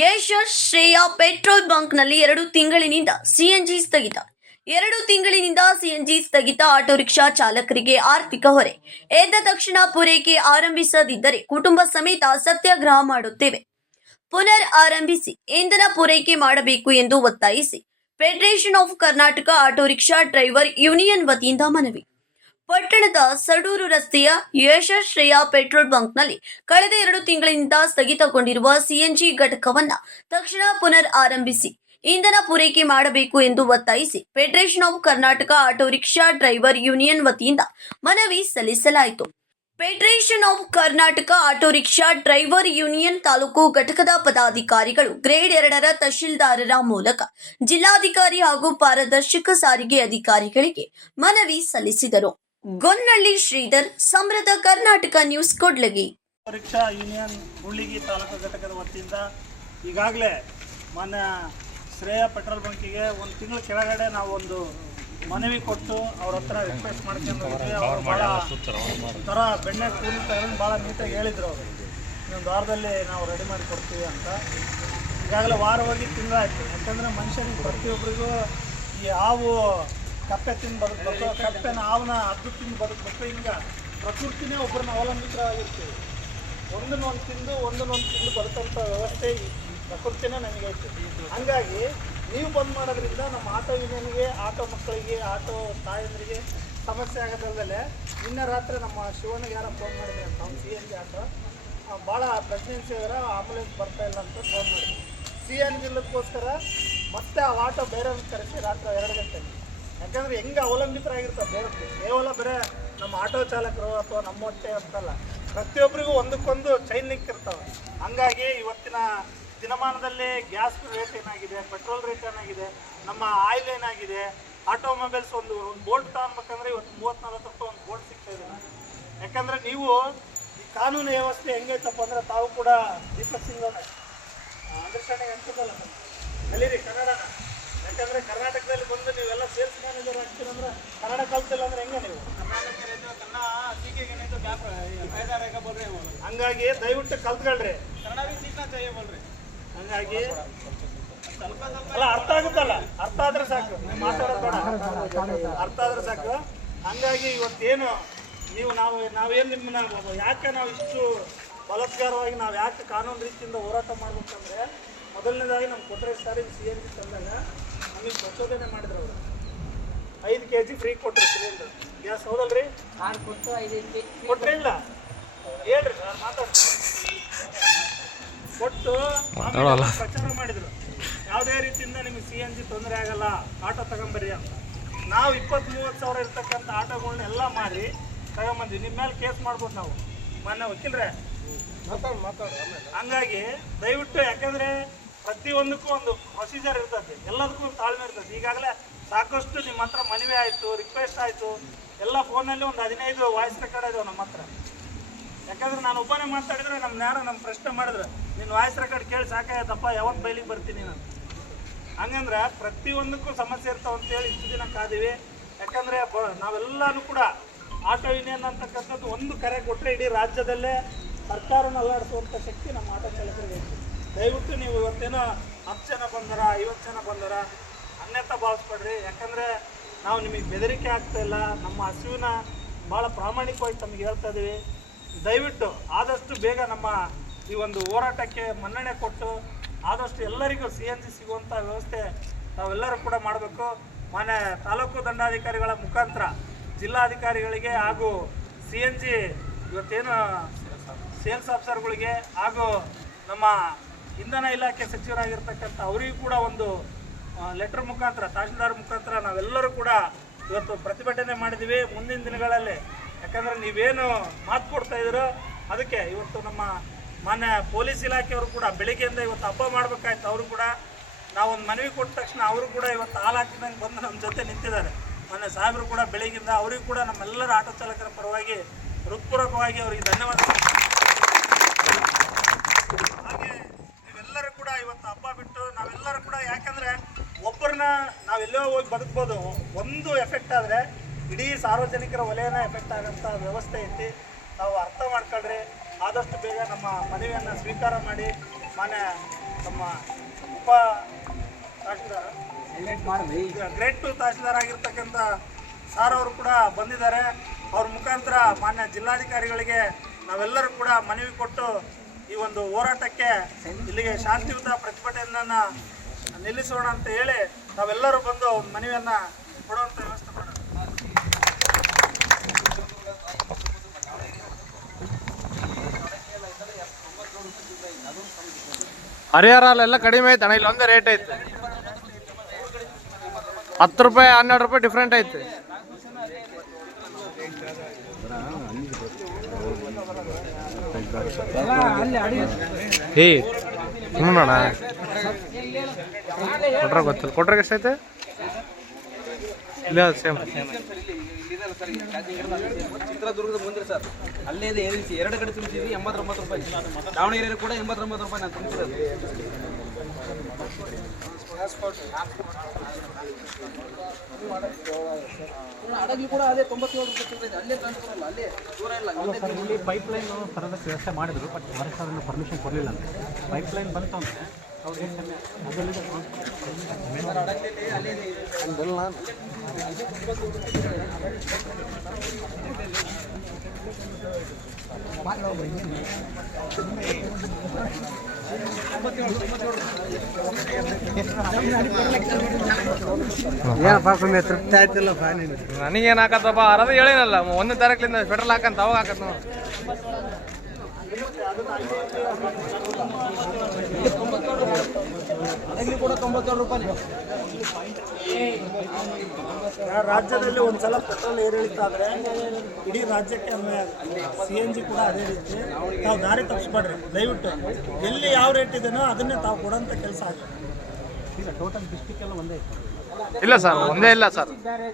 ಯಶ್ ಶ್ರೇಯ petrol ಬಂಕ್ನಲ್ಲಿ 2 ತಿಂಗಳಿನಿಂದ CNG ಸ್ಥಗಿತ. 2 ತಿಂಗಳಿನಿಂದ ಸಿಎನ್ಜಿ ಸ್ಥಗಿತ. ಆಟೋ ರಿಕ್ಷಾ ಚಾಲಕರಿಗೆ ಆರ್ಥಿಕ ಹೊರೆ. ಎದ್ದ ತಕ್ಷಣ ಪೂರೈಕೆ ಆರಂಭಿಸದಿದ್ದರೆ ಕುಟುಂಬ ಸಮೇತ ಸತ್ಯಾಗ್ರಹ ಮಾಡುತ್ತೇವೆ. ಪುನರ್ ಆರಂಭಿಸಿ, ಇಂಧನ ಪೂರೈಕೆ ಮಾಡಬೇಕು ಎಂದು ಒತ್ತಾಯಿಸಿ federation of Karnataka auto rickshaw driver union ವತಿಯಿಂದ ಮನವಿ. ಪಟ್ಟಣದ ಸಡೂರು ರಸ್ತೆಯ ಯಶಶ್ರೇಯ ಪೆಟ್ರೋಲ್ ಬಂಕ್ನಲ್ಲಿ ಕಳೆದ 2 ತಿಂಗಳಿನಿಂದ ಸ್ಥಗಿತಗೊಂಡಿರುವ ಸಿಎನ್ಜಿ ಘಟಕವನ್ನು ತಕ್ಷಣ ಪುನರ್ ಆರಂಭಿಸಿ ಇಂಧನ ಪೂರೈಕೆ ಮಾಡಬೇಕು ಎಂದು ಒತ್ತಾಯಿಸಿ federation of Karnataka auto rickshaw driver union ವತಿಯಿಂದ ಮನವಿ ಸಲ್ಲಿಸಲಾಯಿತು. Federation of Karnataka auto rickshaw driver union taluk ಘಟಕದ ಪದಾಧಿಕಾರಿಗಳು ಗ್ರೇಡ್ 2ರ ತಹಶೀಲ್ದಾರರ ಮೂಲಕ ಜಿಲ್ಲಾಧಿಕಾರಿ ಹಾಗೂ ಪಾರದರ್ಶಕ ಸಾರಿಗೆ ಅಧಿಕಾರಿಗಳಿಗೆ ಮನವಿ ಸಲ್ಲಿಸಿದರು. ಗೊನ್ನಳ್ಳಿ ಶ್ರೀಧರ್, ಸಮೃದ್ಧ ಕರ್ನಾಟಕ ನ್ಯೂಸ್, ಕೊಡ್ಲಗಿ. ರಿಕ್ಷಾ ಯೂನಿಯನ್ ಹುಳ್ಳಿಗಿ ತಾಲೂಕು ಘಟಕದ ವತಿಯಿಂದ ಈಗಾಗಲೇ ಮಾನ್ಯ ಶ್ರೇಯ ಪೆಟ್ರೋಲ್ ಬಂಕಿಗೆ ಒಂದು ತಿಂಗಳ ಕೆಳಗಡೆ ನಾವು ಒಂದು ಮನವಿ ಕೊಟ್ಟು ಅವ್ರ ಹತ್ರ ರಿಕ್ವೆಸ್ಟ್ ಮಾಡ್ಕೊಂಡು ಹೋಗಿದ್ವಿ. ಅವರು ಭಾಳ ಥರ ಬೆಣ್ಣೆ ಕೂಲಿ ತಗೊಂಡು ಭಾಳ ನೀಟಾಗಿ ಹೇಳಿದ್ರು. ಅವರು ಇನ್ನೊಂದು ವಾರದಲ್ಲಿ ನಾವು ರೆಡಿ ಮಾಡಿ ಕೊಡ್ತೀವಿ ಅಂತ. ಈಗಾಗಲೇ ವಾರ ಹೋಗಿ ತಿಂಗಳಾಯ್ತು. ಯಾಕಂದರೆ ಮನುಷ್ಯನಿಗೆ ಪ್ರತಿಯೊಬ್ಬರಿಗೂ ಈ ಹಾವು ಕಪ್ಪೆ ತಿಂದು ಬದುಕಬೇಕು, ಕಪ್ಪೆನ ಹಾವನ್ನ ಹದ್ದು ತಿಂದು ಬದುಕಬೇಕು. ಹಿಂಗೆ ಪ್ರಕೃತಿನೇ ಒಬ್ಬರನ್ನ ಅವಲಂಬಿತರಾಗಿರ್ತೀವಿ. ಒಂದನ್ನು ತಿಂದು ಬದುಕಂಥ ವ್ಯವಸ್ಥೆ ಈ ಪ್ರಕೃತಿನೇ ನಮಗೆ ಐತಿ. ಹಂಗಾಗಿ ನೀವು ಬಂದ್ ಮಾಡೋದ್ರಿಂದ ನಮ್ಮ ಆಟೋ ಯೂನಿಯನ್ಗೆ, ಆಟೋ ಮಕ್ಕಳಿಗೆ, ಆಟೋ ತಾಯಂದ್ರಿಗೆ ಸಮಸ್ಯೆ ಆಗೋದಲ್ಲದೆ ನಿನ್ನೆ ರಾತ್ರಿ ನಮ್ಮ ಶಿವನಿಗೆ ಯಾರೋ ಫೋನ್ ಮಾಡಿದೆ ಅಂತ. ಅವ್ನು CNG ಆಟೋ ಭಾಳ ಪ್ರೆಗ್ನೆನ್ಸಿ ಇದ್ರೆ ಆಂಬುಲೆನ್ಸ್ ಬರ್ತಾ ಇಲ್ಲ ಅಂತ ಫೋನ್ ಮಾಡಿದ್ವಿ. CNG ಇಲ್ಲದಕ್ಕೋಸ್ಕರ ಮತ್ತೆ ಆ ಆಟೋ ಬೇರೆಯವ್ರನ್ನ ಕರೆಸಿ ರಾತ್ರಿ 2 ಗಂಟೆಗೆ. ಯಾಕಂದರೆ ಹೆಂಗೆ ಅವಲಂಬಿತರಾಗಿರ್ತಾರೆ ಬೇರೆ, ಕೇವಲ ಬರೀ ನಮ್ಮ ಆಟೋ ಚಾಲಕರು ಅಥವಾ ನಮ್ಮ ಹೊಟ್ಟೆ ಅಂತಲ್ಲ, ಪ್ರತಿಯೊಬ್ಬರಿಗೂ ಒಂದಕ್ಕೊಂದು ಚೈನ್ ಲಿಂಕ್ ಇರ್ತಾವೆ. ಹಂಗಾಗಿ ಇವತ್ತಿನ ದಿನಮಾನದಲ್ಲಿ ಗ್ಯಾಸ್ ರೇಟ್ ಏನಾಗಿದೆ, ಪೆಟ್ರೋಲ್ ರೇಟ್ ಏನಾಗಿದೆ, ನಮ್ಮ ಆಯಿಲ್ ಏನಾಗಿದೆ, ಆಟೋಮೊಬೈಲ್ಸ್ ಒಂದು ಬೋಲ್ಟ್ ತಗೊಬೇಕಂದ್ರೆ ಇವತ್ತು 34 ರೂಪಾಯಿ ಒಂದು ಬೋಲ್ಟ್ ಸಿಗ್ತಾಯಿದೆ. ಯಾಕಂದರೆ ನೀವು ಈ ಕಾನೂನು ವ್ಯವಸ್ಥೆ ಹೆಂಗೈತಪ್ಪ ಅಂದರೆ ತಾವು ಕೂಡ ದೀಪಕ್ ಸಿಂಗ್ ಅಂಡರ್ಸ್ಟ್ಯಾಂಡಿಂಗ್ ಅನ್ಸೋದಲ್ಲ ಕಲೀರಿ ಕನ್ನಡನ. ಯಾಕಂದರೆ ಕರ್ನಾಟಕದಲ್ಲಿ ಬಂದು ನೀವೆಲ್ಲ ಸೇಲ್ಸ್ ಮ್ಯಾನೇಜರ್ ಆಗ್ತೀರಂದ್ರೆ ಕನ್ನಡ ಕಲ್ತಿಲ್ಲ ಅಂದ್ರೆ ಹೆಂಗೆ ನೀವು ಹಂಗಾಗಿ ದಯವಿಟ್ಟು ಕಲ್ತ್ಕೊಳ್ರಿ. ಹಂಗಾಗಿ ಅಲ್ಲ ಅರ್ಥ ಆಗುತ್ತಲ್ಲ, ಅರ್ಥ ಆದ್ರೆ ಸಾಕು, ಮಾತಾಡೋದು ಬೇಡ, ಅರ್ಥ ಆದ್ರೆ ಸಾಕು. ಹಂಗಾಗಿ ಇವತ್ತೇನು ನೀವು ನಾವೇನು ನಿಮ್ಮನ್ನ ಯಾಕೆ ನಾವು ಇಷ್ಟು ಬಲಾತ್ಕಾರವಾಗಿ ನಾವು ಯಾಕೆ ಕಾನೂನು ರೀತಿಯಿಂದ ಹೋರಾಟ ಮಾಡ್ಬೇಕಂದ್ರೆ, ಮೊದಲನೇದಾಗಿ ನಮ್ಮ ಕೊಟ್ಟರೆ ಸಾರಿ CNG ತಂದಾಗ ನಮಗೆ ಪ್ರಚೋದನೆ ಮಾಡಿದ್ರು. ಅವರು 5 kg ಫ್ರೀ ಕೊಟ್ಟರು ಸಿಲಿಂಡರ್ ಗ್ಯಾಸ್. ಹೌದಲ್ರಿ? ನಾನು ಕೊಟ್ಟು 5 ಕೊಟ್ಟರೆ ಇಲ್ಲ ಹೇಳ್ರಿ ಸರ್, ಮಾತಾಡ್ತೀನಿ. ಕೊಟ್ಟು ಪ್ರಚಾರ ಮಾಡಿದ್ರು, ಯಾವುದೇ ರೀತಿಯಿಂದ ನಿಮಗೆ CNG ತೊಂದರೆ ಆಗಲ್ಲ, ಆಟೋ ತಗೊಂಬರ್ರಿ ಅಂತ. ನಾವು 20-30 ಸಾವಿರ ಇರ್ತಕ್ಕಂಥ ಆಟೋಗಳನ್ನ ಎಲ್ಲ ಮಾಡಿ ತಗೊಂಬಂದ್ವಿ. ನಿಮ್ಮ ಮೇಲೆ ಕೇಸ್ ಮಾಡ್ಬೋದು ನಾವು, ಮೊನ್ನೆ ವಕೀಲ್ರೆ ಮಾತಾಡು. ಹಂಗಾಗಿ ದಯವಿಟ್ಟು, ಯಾಕಂದರೆ ಪ್ರತಿಯೊಂದಕ್ಕೂ ಒಂದು ಪ್ರೊಸೀಜರ್ ಇರ್ತದೆ, ಎಲ್ಲದಕ್ಕೂ ಒಂದು ತಾಳ್ಮೆ ಇರ್ತದೆ. ಈಗಾಗಲೇ ಸಾಕಷ್ಟು ನಿಮ್ಮ ಹತ್ರ ಮನವಿ ಆಯಿತು, ರಿಕ್ವೆಸ್ಟ್ ಆಯಿತು, ಎಲ್ಲ ಫೋನಲ್ಲಿ ಒಂದು 15 ವಾಯ್ಸ್ ರೆಕಾರ್ಡ್ ಇದಾವೆ ನಮ್ಮ ಹತ್ರ. ಯಾಕಂದ್ರೆ ನಾನು ಒಬ್ಬನೇ ಮಾತಾಡಿದ್ರೆ ನಮ್ಮ ಪ್ರಶ್ನೆ ಮಾಡಿದ್ರೆ ನಿನ್ನ ವಾಯ್ಸ್ ರೆಕಾರ್ಡ್ ಕೇಳಿ ಸಾಕಾಯ್ತಪ್ಪ, ಯಾವತ್ತು ಬೈಲಿಗೆ ಬರ್ತೀನಿ ನಾನು. ಹಂಗಂದ್ರೆ ಪ್ರತಿಯೊಂದಕ್ಕೂ ಸಮಸ್ಯೆ ಇರ್ತಾವೆ ಅಂತೇಳಿ ಇಷ್ಟು ದಿನ ಕಾದೀವಿ. ಯಾಕಂದರೆ ನಾವೆಲ್ಲನೂ ಕೂಡ ಆಟೋ ಯೂನಿಯನ್ ಅಂತಕ್ಕಂಥದ್ದು ಒಂದು ಕರೆ ಕೊಟ್ಟರೆ ಇಡೀ ರಾಜ್ಯದಲ್ಲೇ ಸರ್ಕಾರನ ಅಲ್ಲಾಡಿಸುವಂಥ ಶಕ್ತಿ ನಮ್ಮ ಆಟೋ ಚಾಲಕರಿಗೆ ಐತಿ. ದಯವಿಟ್ಟು ನೀವು ಇವತ್ತೇನೋ 10 ಜನ ಬಂದಾರ, 50 ಜನ ಬಂದಾರ ಅನ್ಯತಾ ಭಾವಿಸ್ಬೇಡ್ರಿ. ಯಾಕಂದರೆ ನಾವು ನಿಮಗೆ ಬೆದರಿಕೆ ಆಗ್ತಾಯಿಲ್ಲ, ನಮ್ಮ ಹಸಿವಿನ ಭಾಳ ಪ್ರಾಮಾಣಿಕವಾಗಿ ತಮಗೆ ಹೇಳ್ತಾ ಇದ್ದೀವಿ. ದಯವಿಟ್ಟು ಆದಷ್ಟು ಬೇಗ ನಮ್ಮ ಈ ಒಂದು ಹೋರಾಟಕ್ಕೆ ಮನ್ನಣೆ ಕೊಟ್ಟು ಆದಷ್ಟು ಎಲ್ಲರಿಗೂ CNG ಸಿಗುವಂಥ ವ್ಯವಸ್ಥೆ ನಾವೆಲ್ಲರೂ ಕೂಡ ಮಾಡಬೇಕು. ಮಾನ್ಯ ತಾಲೂಕು ದಂಡಾಧಿಕಾರಿಗಳ ಮುಖಾಂತರ ಜಿಲ್ಲಾಧಿಕಾರಿಗಳಿಗೆ ಹಾಗೂ CNG ಇವತ್ತೇನು ಸೇಲ್ಸ್ ಆಫೀಸರ್ಗಳಿಗೆ ಹಾಗೂ ನಮ್ಮ ಇಂಧನ ಇಲಾಖೆ ಸಚಿವರಾಗಿರ್ತಕ್ಕಂಥ ಅವರಿಗೂ ಕೂಡ ಒಂದು ಲೆಟರ್ ಮುಖಾಂತರ, ತಹಶೀಲ್ದಾರ್ ಮುಖಾಂತರ ನಾವೆಲ್ಲರೂ ಕೂಡ ಇವತ್ತು ಪ್ರತಿಭಟನೆ ಮಾಡಿದ್ದೀವಿ ಮುಂದಿನ ದಿನಗಳಲ್ಲಿ. ಯಾಕಂದರೆ ನೀವೇನು ಮಾತು ಕೊಡ್ತಾ ಇದ್ದೀರೋ ಅದಕ್ಕೆ ಇವತ್ತು ನಮ್ಮ ಮಾನ್ಯ ಪೊಲೀಸ್ ಇಲಾಖೆಯವರು ಕೂಡ ಬೆಳಿಗ್ಗೆಯಿಂದ ಇವತ್ತು ಹಬ್ಬ ಮಾಡಬೇಕಾಯ್ತು. ಅವರು ಕೂಡ ನಾವೊಂದು ಮನವಿ ಕೊಟ್ಟ ತಕ್ಷಣ ಅವರು ಕೂಡ ಇವತ್ತು ಹಾಲು ಹಾಕಿದಂಗೆ ಬಂದು ನಮ್ಮ ಜೊತೆ ನಿಂತಿದ್ದಾರೆ. ಮೊನ್ನೆ ಸಾಹೇಬರು ಕೂಡ ಬೆಳಗ್ಗಿಂದ ಅವರಿಗೂ ಕೂಡ ನಮ್ಮೆಲ್ಲರ ಆಟೋ ಚಾಲಕರ ಪರವಾಗಿ ಹೃತ್ಪೂರ್ವಕವಾಗಿ ಅವರಿಗೆ ಧನ್ಯವಾದ. ಹಾಗೆ ನೀವೆಲ್ಲರೂ ಕೂಡ ಇವತ್ತು ಹಬ್ಬ ಬಿಟ್ಟು ನಾವೆಲ್ಲರೂ ಕೂಡ, ಯಾಕಂದರೆ ಒಬ್ಬರನ್ನ ನಾವೆಲ್ಲೋ ಹೋಗಿ ಬದುಕ್ಬೋದು, ಒಂದು ಎಫೆಕ್ಟ್ ಆದರೆ ಇಡೀ ಸಾರ್ವಜನಿಕರ ವಲಯನ ಎಫೆಕ್ಟ್ ಆಗೋಂಥ ವ್ಯವಸ್ಥೆ ಐತಿ. ನಾವು ಅರ್ಥ ಮಾಡ್ಕೊಳ್ರಿ. ಆದಷ್ಟು ಬೇಗ ನಮ್ಮ ಮನವಿಯನ್ನು ಸ್ವೀಕಾರ ಮಾಡಿ ಮಾನ್ಯ ನಮ್ಮ ಉಪ ತಹಶೀಲ್ದಾರ್ ಗ್ರೇಡ್ 2 ತಹಶೀಲ್ದಾರ್ ಆಗಿರ್ತಕ್ಕಂಥ ಸಾರ್ ಅವರು ಕೂಡ ಬಂದಿದ್ದಾರೆ. ಅವ್ರ ಮುಖಾಂತರ ಮಾನ್ಯ ಜಿಲ್ಲಾಧಿಕಾರಿಗಳಿಗೆ ನಾವೆಲ್ಲರೂ ಕೂಡ ಮನವಿ ಕೊಟ್ಟು ಈ ಒಂದು ಹೋರಾಟಕ್ಕೆ ಇಲ್ಲಿಗೆ ಶಾಂತಿಯುತ ಪ್ರತಿಭಟನೆಯನ್ನು ನಿಲ್ಲಿಸೋಣ ಅಂತ ಹೇಳಿ ನಾವೆಲ್ಲರೂ ಬಂದು ಮನವಿಯನ್ನು ಕೊಡುವಂಥ ವ್ಯವಸ್ಥೆ ಮಾಡೋಣ. ಹರಿಹರಲ್ಲೆಲ್ಲ ಕಡಿಮೆ ಐತೆ ಇಲ್ಲಿ ಒಂದೇ ರೇಟ್ ಐತೆ. 10 ರೂಪಾಯಿ 12 ರೂಪಾಯಿ ಡಿಫ್ರೆಂಟ್ ಐತೆ. ಏ ನೋಡೋಣ ಕೊಟ್ರ ಗೊತ್ತಿಲ್ಲ. ಕೊಟ್ರಾಗ ಎಷ್ಟೈತೆ? ಇಲ್ಲ ಸೇಮ್ ಚಿತ್ರದುರ್ಗದ ಬಂದ್ರೆ ಸರ್ ಅಲ್ಲೇ ಇದೆ ಏಜೆನ್ಸಿ 2 ಕಡೆ ತುಂಬಿಸಿದ್ವಿ 89 ರೂಪಾಯಿ. ದಾವಣಗೆರೆ ಕೂಡ 89 ರೂಪಾಯಿ ನಾನು ತುಂಬಿಸಿರೋದು. ಅಡಗ್ಲಿ ಕೂಡ ಅದೇ 97 ರೂಪಾಯಿ ಸಿಗ್ತದೆ. ಅಲ್ಲೇ ಟ್ರಾನ್ಸ್ಫರ್ ಅಲ್ಲ, ಅಲ್ಲೇ ದೂರ ಇಲ್ಲ. ಇಲ್ಲಿ ಪೈಪ್ ಲೈನ್ ತರೋದಕ್ಕೆ ವ್ಯವಸ್ಥೆ ಮಾಡಿದ್ರು, ಬಟ್ ಹೊರಗೆ ಪರ್ಮಿಷನ್ ಕೊಡಲಿಲ್ಲ ಅಂತ. ಪೈಪ್ ಲೈನ್ ಬಂತು ಅಂದರೆ ಅವ್ರು ಏನು ಕಮ್ಮಿ ಏನಪ್ಪ ತೃಪ್ತಿ ಆಯ್ತಿಲ್ಲ. ನನಗೇನು ಹಾಕತ್ತಪ್ಪ ಅರದ ಹೇಳಿನಲ್ಲ 1ನೇ ತಾರೀಕಿಂದ ಪೆಟ್ರೋಲ್ ಹಾಕಂತ ಅವಾಗ ಹಾಕತ್ ನಾವು. ಅಡಗ್ಲಿ ಕೂಡ 97 ರೂಪಾಯಿ. ರಾಜ್ಯದಲ್ಲಿ ಒಂದ್ಸಲ ಪೆಟ್ರೋಲ್ ಏರಿಳಿತ ಆದರೆ ಇಡೀ ರಾಜ್ಯಕ್ಕೆ ಅನ್ವಯ ಆಗುತ್ತೆ. CNG ಕೂಡ ಅದೇ ರೀತಿ ತಾವು ದಾರಿ ತಪ್ಪಿಸ್ಬೇಡ್ರಿ ದಯವಿಟ್ಟು. ಎಲ್ಲಿ ಯಾವ ರೇಟ್ ಇದೆನೋ ಅದನ್ನೇ ತಾವು ಕೊಡೋಂಥ ಕೆಲಸ ಆಗುತ್ತೆ. ಈಗ ಟೋಟಲ್ ಡಿಸ್ಟಿಕ್ ಎಲ್ಲ ಒಂದೇ ಇತ್ತು. ಇಲ್ಲ ಸರ್, ಒಂದೇ ಇಲ್ಲ ಸರ್. ಬೇರೆ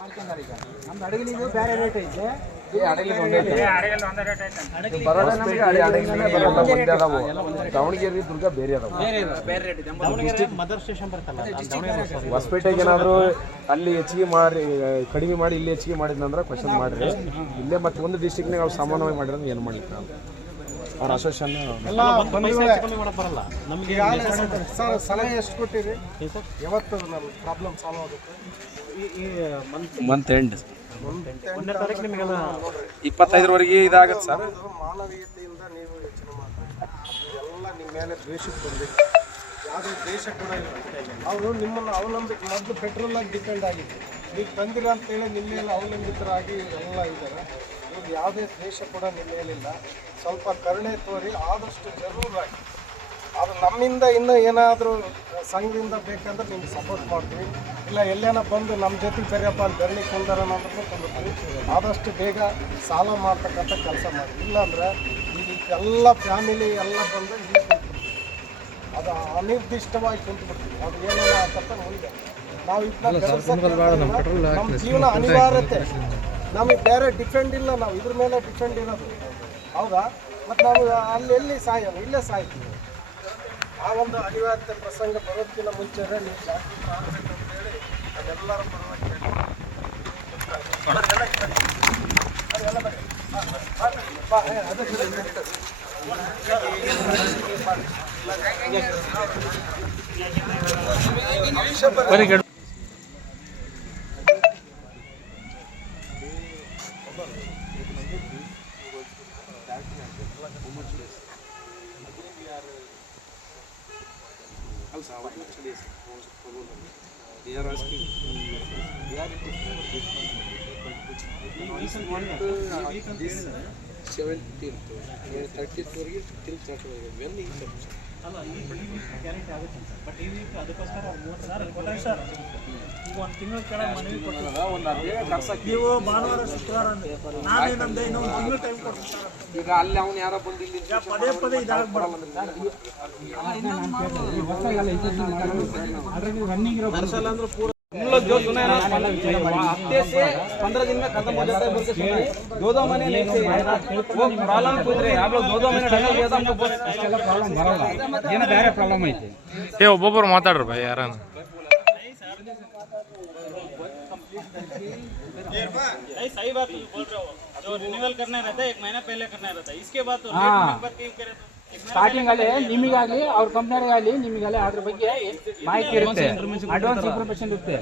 ಮಾಡ್ಕೊಂಡಾರ. ಈಗ ನಮ್ದು ಅಡಗಲಿದು ಬೇರೆ ರೇಟ್ ಐತೆ. ದಾವಣಗೆರೆ ದುರ್ಗ ಬೇರೆ ಅದಾವ. ದಾವಣಗೆರೆ ಮದರ್ ಸ್ಟೇಷನ್ ಬರ್ತಲ್ಲ, ದಾವಣಗೆರೆ ಹೊಸಪೇಟೆಗೆ ಏನಾದರೂ ಅಲ್ಲಿ ಹೆಚ್ಚಿಗೆ ಮಾಡಿ ಕಡಿಮೆ ಮಾಡಿ ಇಲ್ಲಿ ಹೆಚ್ಚಿಗೆ ಮಾಡಿದ್ನಂದ್ರೆ ಕ್ವಶನ್ ಮಾಡಿರಿ. ಇಲ್ಲೇ ಮತ್ತೆ ಒಂದು ಡಿಸ್ಟಿಕ್ನಾಗ ಅವ್ರು ಸಾಮಾನ್ಯವಾಗಿ ಮಾಡಿದ್ರೆ ಏನು ಮಾಡ್ಲಿಕ್ಕೆ ನಾವು ಅವ್ರ ಅಸೋಸಿಯೇಷನ್ ಕಮ್ಮಿ ಮಾಡಕ್ ಬರಲ್ಲ ನಮಗೆ. ಸಲಹೆ ಎಷ್ಟು ಕೊಟ್ಟಿರಿ? ಯಾವತ್ತು ನಮ್ಮ ಪ್ರಾಬ್ಲಮ್ ಸಾಲ್ವ್ ಆಗುತ್ತೆ? ಈ ಮಂತ್ ಎಂಡ್ 1ನೇ ತಾರೀಕು ನಿಮಗೆಲ್ಲ 25ರವರೆಗೆ ಇದಾಗತ್ತೆ ಸರ್. ಮಾನವೀಯತೆಯಿಂದ ನೀವು ಯೋಚನೆ ಮಾಡಿ ಎಲ್ಲ ನಿಮ್ಮ ಮೇಲೆ ದ್ವೇಷಕ್ಕೆ ಬಂದಿದೆ. ಯಾವುದೇ ದ್ವೇಷ ಕೂಡ ಇಲ್ಲ. ಅವರು ನಿಮ್ಮನ್ನು ಅವಲಂಬಿತ ಮೊದಲು ಪೆಟ್ರೋಲಾಗಿ ಡಿಪೆಂಡ್ ಆಗಿತ್ತು. ನೀವು ತಂದಿರ ಅಂತೇಳಿ ನಿಮ್ಮ ಮೇಲೆ ಅವಲಂಬಿತರಾಗಿ ಎಲ್ಲ ಇದ್ದಾರೆ. ಇವ್ರು ಯಾವುದೇ ದ್ವೇಷ ಕೂಡ ನಿಮ್ಮ ಮೇಲಿಲ್ಲ. ಸ್ವಲ್ಪ ಕರುಣೆ ತೋರಿ ಆದಷ್ಟು ಜರೂರಾಗಿ ಅದು ನಮ್ಮಿಂದ ಇನ್ನೂ ಏನಾದರೂ ಸಂಘದಿಂದ ಬೇಕಂದ್ರೆ ನಿಮ್ಗೆ ಸಪೋರ್ಟ್ ಮಾಡ್ತೀವಿ. ಇಲ್ಲ ಎಲ್ಲೇನ ಬಂದು ನಮ್ಮ ಜೊತೆಗೆ ಕರಿಯಪ್ಪ ಅಂತ ಧರಣಿ ಕುಂದಾರ ಅನ್ನೋದನ್ನು ಕೊಂಡ್ತೀವಿ. ಆದಷ್ಟು ಬೇಗ ಸಾಲ ಮಾಡ್ತಕ್ಕಂಥ ಕೆಲಸ ಮಾಡಿ. ಇಲ್ಲಾಂದರೆ ಈಗ ಎಲ್ಲ ಫ್ಯಾಮಿಲಿ ಎಲ್ಲ ಬಂದು ಇಲ್ಲಿ ಕುಂತ್ಬಿಡ್ತೀವಿ. ಅದು ಅನಿರ್ದಿಷ್ಟವಾಗಿ ಕುಂತ್ಬಿಡ್ತೀವಿ. ಅದು ಏನೇನೋ ಆಗ್ತಕ್ಕ ಮುಂದೆ ನಾವು ಇದನ್ನ ನಮ್ಮ ಜೀವನ ಅನಿವಾರ್ಯತೆ. ನಮಗೆ ಬೇರೆ ಡಿಪೆಂಡ್ ಇಲ್ಲ. ನಾವು ಇದ್ರ ಮೇಲೆ ಡಿಪೆಂಡ್ ಇರೋದು. ಹೌದಾ? ಮತ್ತು ನಾವು ಅಲ್ಲಿ ಸಾಯೋಣ, ಇಲ್ಲೇ ಸಾಯ್ತೀವಿ. ಆ ಒಂದು ಅನಿವಾರ್ಯತೆ ಪ್ರಸಂಗ ಬರೋದಕ್ಕಿಂತ ಮುಂಚೆನೇ ನೀವು ಜಾಗೃತ ಆಗಬೇಕಂತೇಳಿ ಅದೆಲ್ಲರ very good. They are asking. They are this 17th, 30th ವರೆಗೆ till start ಆಗಿದೆ. When is it? ಅಲ್ಲ ಈ ಗ್ಯಾರಂಟಿ ಆಗುತ್ತೆ ಸರ್. ಬಟ್ ಈ ವೀಕ್ ಅದಕ್ಕೋಸ್ಕರ ಸರ್ ಈಗ 1 ತಿಂಗಳ ಕೆಳಗೆ ಮನವಿ ಕೊಟ್ಟಿಲ್ಲ. ಒಂದು ಅದೇ ಕರ್ಸಕ್ಕೆ ನೀವು ಭಾನುವಾರ ಶುಕ್ರವಾರ ನಾನೇನಂದೆ ಇನ್ನೊಂದು ತಿಂಗಳು ಟೈಮ್ ಕೊಡ್ತೀನಿ ಸರ್. ಈಗ ಅಲ್ಲಿ ಅವ್ನು ಯಾರೋ ಬಂದು ಇಲ್ಲಿ ಈಗ ಪದೇ ಪದೇ ಇದಾಗಬಾರ್ದು. ರನ್ನಿಂಗ್ ಇರೋ हम लोग जो सुना है ना हफ्ते से 15 दिन में खत्म हो जाता है बोल के सुना है. 2 महीने लेट से वो प्रॉब्लम पूछ रहे हैं. आप लोग 2 महीने टाइम दिया था हमको. ಪ್ರಾಬ್ಲಮ್ ಬರಲ್ಲ, ಏನೋ ಬೇರೆ ಪ್ರಾಬ್ಲಮ್ ಐತೆ. ಒಬ್ಬೊಬ್ಬರು ಮಾತಾಡ್ರಿ ಬೈ ಯಾರನ್ನ. नहीं सही बात बोल रहे हो. जो रिन्यूअल करना रहता है 1 महीना पहले करना रहता है. इसके बाद तो लेट पर क्यों करे? ಸ್ಟಾರ್ಟಿಂಗ್ ಅಲ್ಲಿ ನಿಮಗಾಗಲಿ ಅವ್ರ ಕಂಪ್ನಿಯವರಿಗಾಗಲಿ ನಿಮಗಲ್ಲ ಅದ್ರ ಬಗ್ಗೆ ಮಾಹಿತಿ ಇರುತ್ತೆ, ಅಡ್ವಾನ್ಸ್ ಇನ್ಫಾರ್ಮೇಶನ್ ಇರುತ್ತೆ.